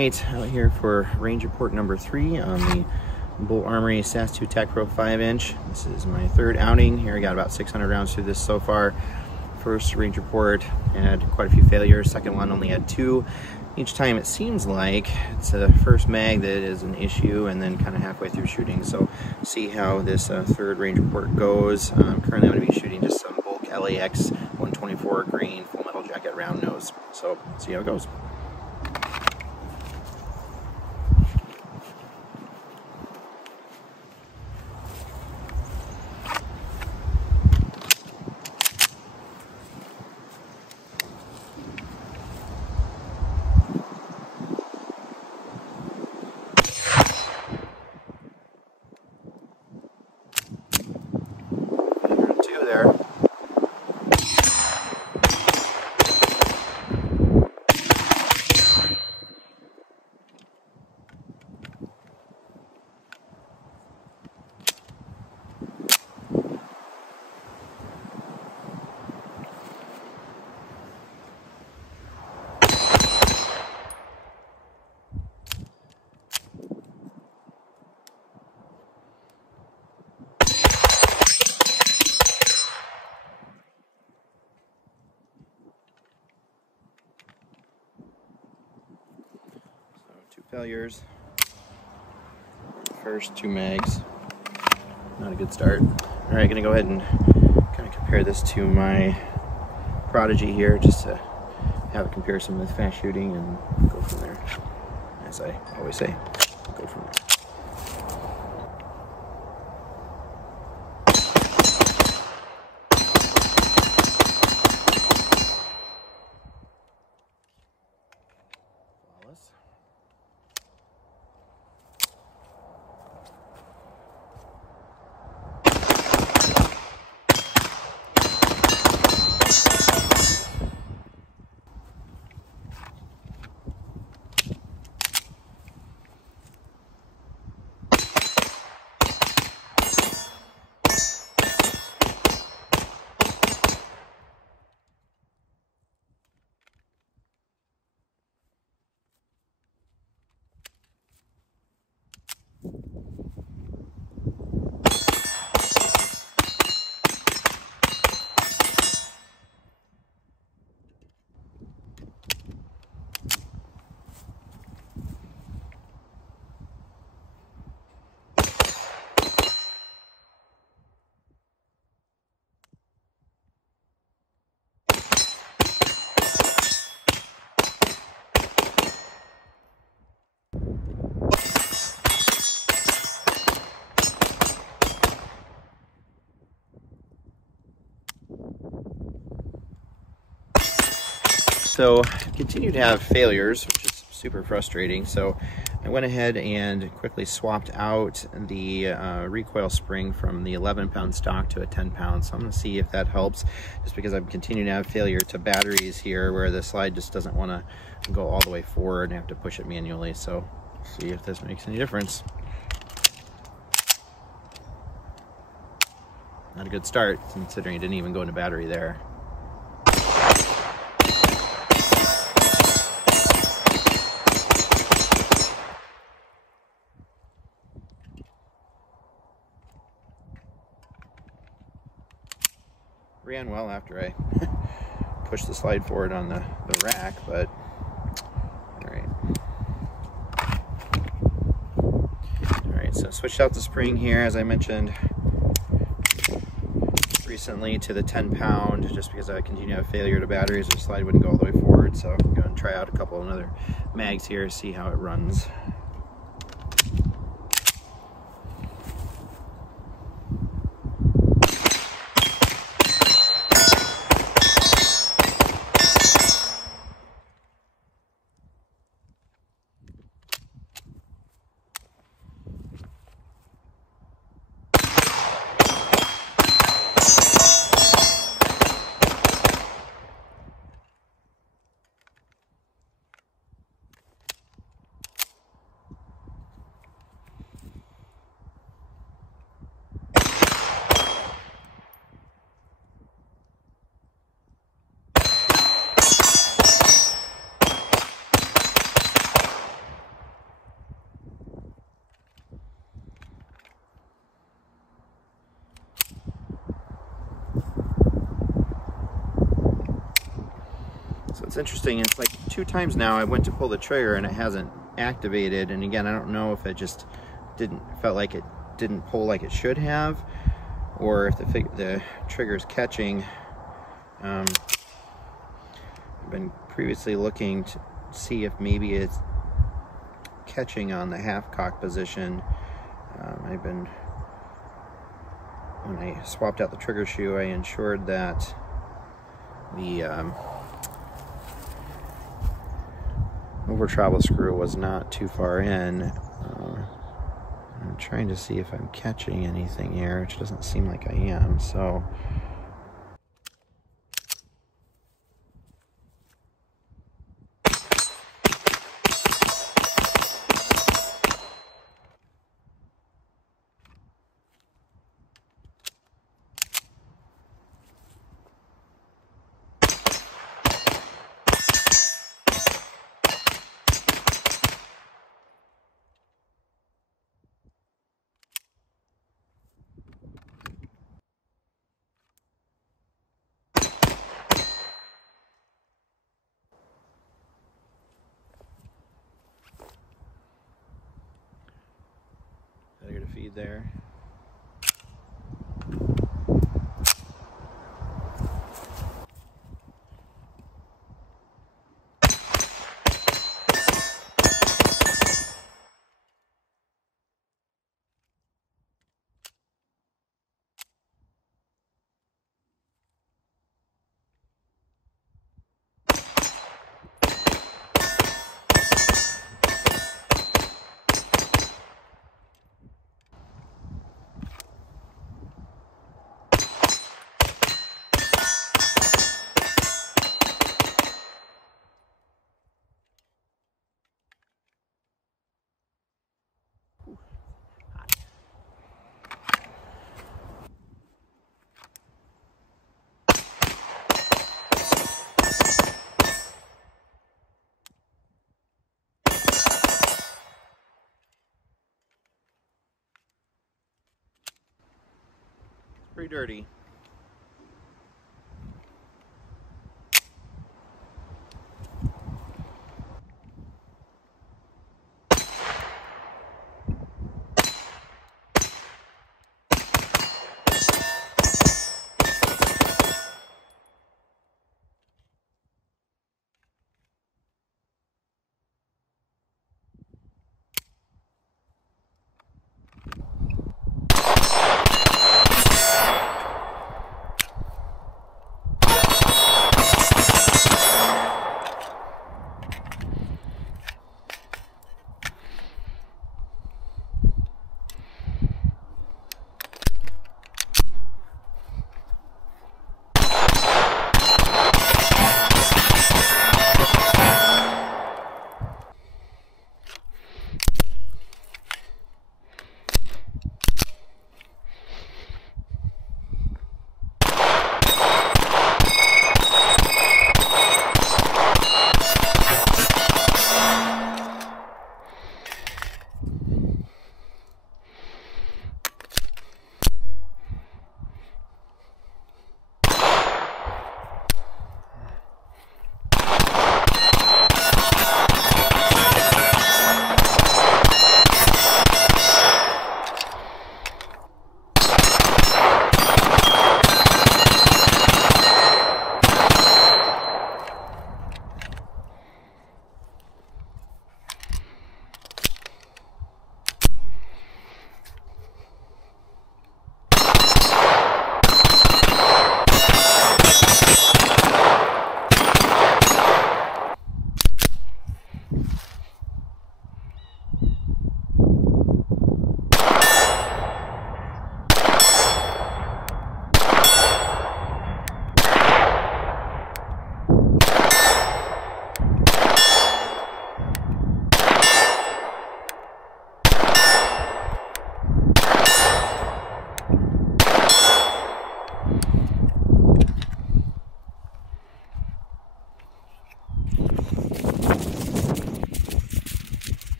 right, out here for range report number 3 on the Bul Armory SAS 2 Tac Pro 5-inch. This is my 3rd outing here. I got about 600 rounds through this so far. First range report had quite a few failures. Second one only had 2. Each time it seems like it's the first mag that is an issue, and then kind of halfway through shooting. So see how this 3rd range report goes. Currently I'm going to be shooting just some bulk LAX 124 grain full metal jacket round nose. So see how it goes. There. Failures. First 2 mags. Not a good start. Alright, gonna go ahead and kind of compare this to my Prodigy here, just to have a comparison with fast shooting and go from there. As I always say, go from there. So I continue to have failures, which is super frustrating. So I went ahead and quickly swapped out the recoil spring from the 11-pound stock to a 10-pound. So I'm going to see if that helps, just because I'm continuing to have failure to batteries here where the slide just doesn't want to go all the way forward and I have to push it manually. So see if this makes any difference. Not a good start, considering it didn't even go into battery there. Ran well after I pushed the slide forward on the rack, but alright, so I switched out the spring here, as I mentioned recently, to the 10-pound, just because I continue to have failure to batteries. The slide wouldn't go all the way forward, so I'm going to try out a couple of other mags here, see how it runs. What's interesting, it's like 2 times now I went to pull the trigger and it hasn't activated, and again, I don't know if it just felt like it didn't pull like it should have, or if the trigger's catching. I've been previously looking to see if maybe it's catching on the half cock position. When I swapped out the trigger shoe, I ensured that the over travel screw was not too far in. I'm trying to see if I'm catching anything here, which doesn't seem like I am, so failure to feed there. Pretty dirty.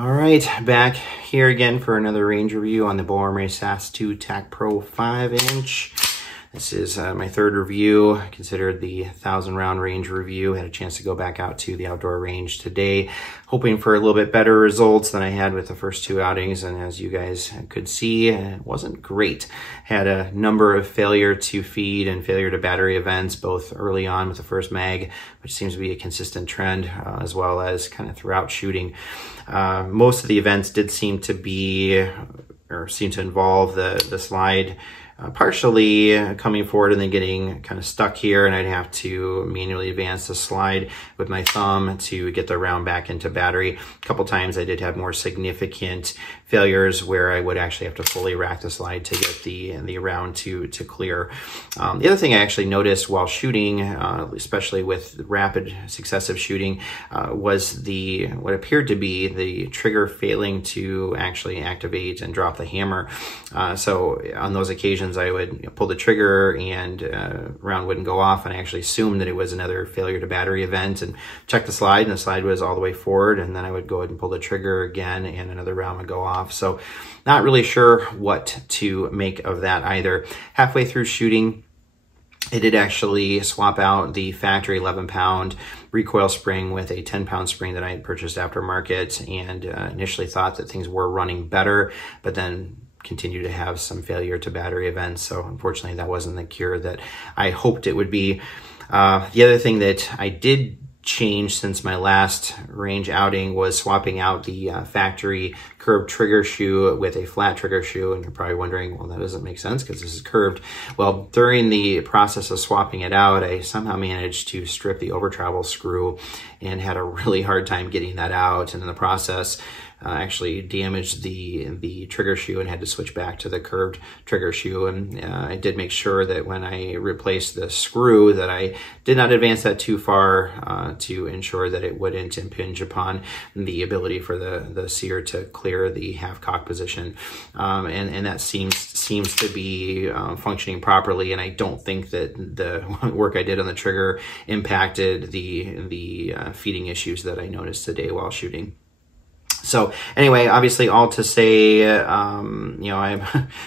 All right, back here again for another range review on the Bul Armory SAS 2 Tac Pro 5-inch. This is my third review. I considered the 1,000-round range review. Had a chance to go back out to the outdoor range today, hoping for a little bit better results than I had with the first two outings. And as you guys could see, it wasn't great. Had a number of failure to feed and failure to battery events, both early on with the first mag, which seems to be a consistent trend, as well as kind of throughout shooting. Most of the events did seem to involve the slide partially coming forward and then getting kind of stuck here, and I'd have to manually advance the slide with my thumb to get the round back into battery. A couple times I did have more significant failures where I would actually have to fully rack the slide to get the round to clear. The other thing I actually noticed while shooting, especially with rapid successive shooting, was what appeared to be the trigger failing to actually activate and drop the hammer. So on those occasions I would pull the trigger and round wouldn't go off, and I actually assumed that it was another failure to battery event and check the slide, and the slide was all the way forward, and then I would go ahead and pull the trigger again and another round would go off. So not really sure what to make of that either. Halfway through shooting, it did actually swap out the factory 11-pound recoil spring with a 10-pound spring that I had purchased aftermarket, and initially thought that things were running better, but then continue to have some failure to battery events. So unfortunately that wasn't the cure that I hoped it would be. The other thing that I did change since my last range outing was swapping out the factory curved trigger shoe with a flat trigger shoe. And you're probably wondering, well, that doesn't make sense because this is curved. Well, during the process of swapping it out, I somehow managed to strip the over travel screw and had a really hard time getting that out. And in the process, actually damaged the trigger shoe and had to switch back to the curved trigger shoe. And I did make sure that when I replaced the screw that I did not advance that too far to ensure that it wouldn't impinge upon the ability for the sear to clear the half cock position. And that seems to be functioning properly, and I don't think that the work I did on the trigger impacted the feeding issues that I noticed today while shooting. So anyway, obviously all to say, I'm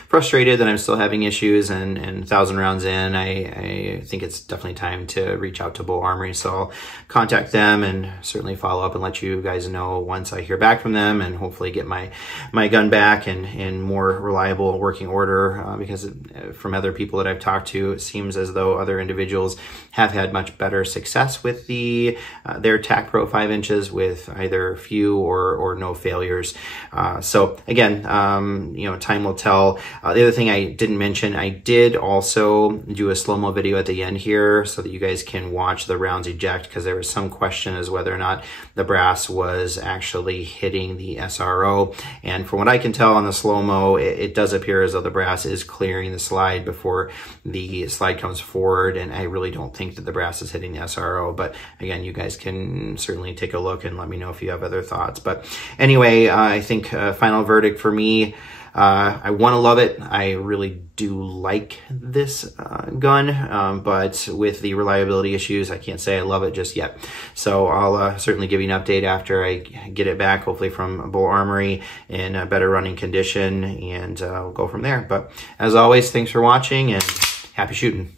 frustrated that I'm still having issues, and 1,000 rounds in, I think it's definitely time to reach out to Bul Armory. So I'll contact them and certainly follow up and let you guys know once I hear back from them, and hopefully get my gun back in more reliable working order, because from other people that I've talked to, it seems as though other individuals have had much better success with their Tac Pro 5 inches with either few or no failures. So again, time will tell. The other thing I didn't mention, I did also do a slow-mo video at the end here so that you guys can watch the rounds eject, because there was some question as whether or not the brass was actually hitting the SRO. And from what I can tell on the slow-mo, it does appear as though the brass is clearing the slide before the slide comes forward, and I really don't think that the brass is hitting the SRO. But again, you guys can certainly take a look and let me know if you have other thoughts. But anyway, I think final verdict for me, I want to love it. I really do like this gun, but with the reliability issues, I can't say I love it just yet. So I'll certainly give you an update after I get it back, hopefully from Bul Armory in a better running condition, and we'll go from there. But as always, thanks for watching and happy shooting.